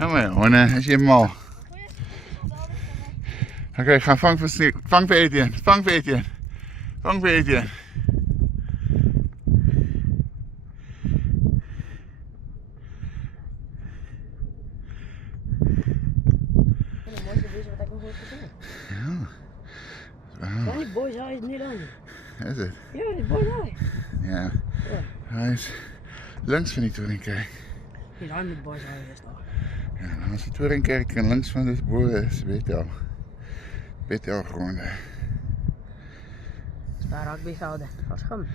Kom maar jongen, is je mal. Oké, ga vang voor Etienne. Vang voor Etienne. Vang voor Etienne. De mooiste beest wat ik nog ooit gezien heb. Ja. Van die boys eye is niet aan. Is het? Ja, die boys eye. Ja. Hij is langs van die Touringkerk. Die lijn met boys eye is toch. Ja, als die Touringkerk en langs van de boeren is, weet je al. Weet je al gewoon. Zwaar rugbyvelden, als schum.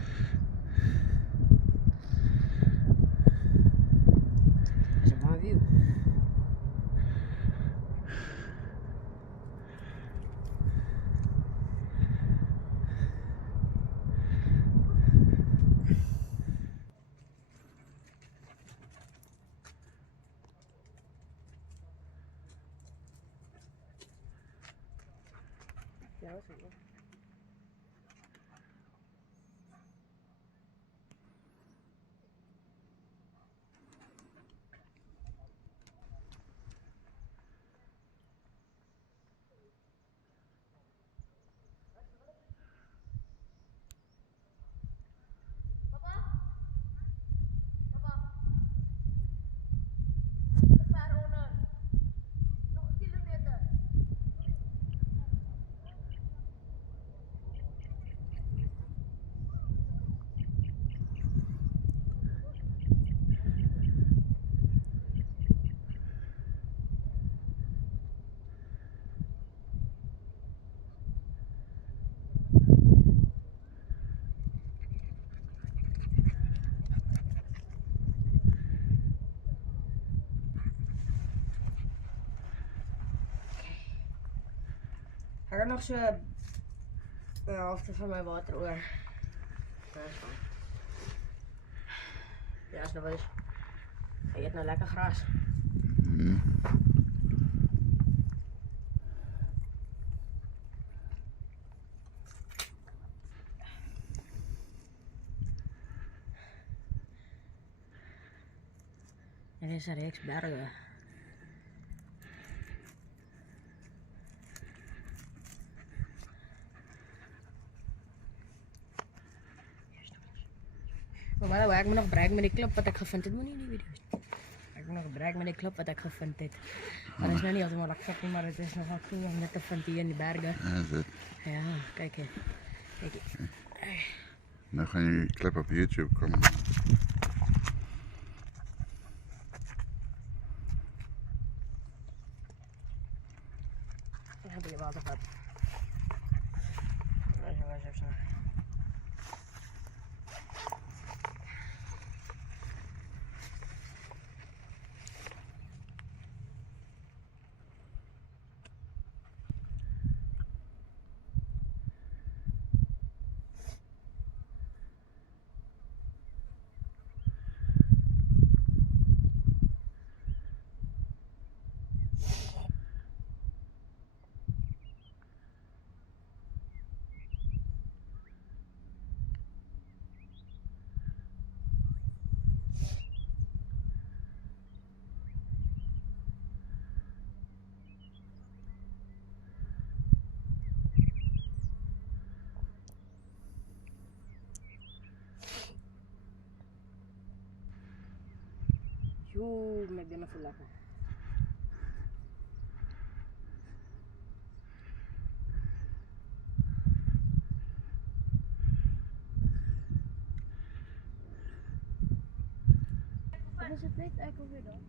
Dat is een mooi view. Ja, dat is goed. Ik heb nog zo'n helft van mijn water oor. Dat is fijn. Ja, is nog wel eens. Hij eet nou lekker gras. Er is een reeks bergen. Maar wel, ik moet nog bereiken met die club wat ik gevonden heb. Moet niet in die video. Ik moet nog bereiken met die club wat ik gevonden heb. Maar dat is nou niet altijd maar ik maar het is nogal cool om net te vinden hier in die bergen. Ja, is het. Ja, kijk hier. Kijk hier. Nou gaan jullie clip op YouTube komen. Dan heb je wel wat. Joe, ik ben even lachen. Wat is het net eigenlijk weer dan?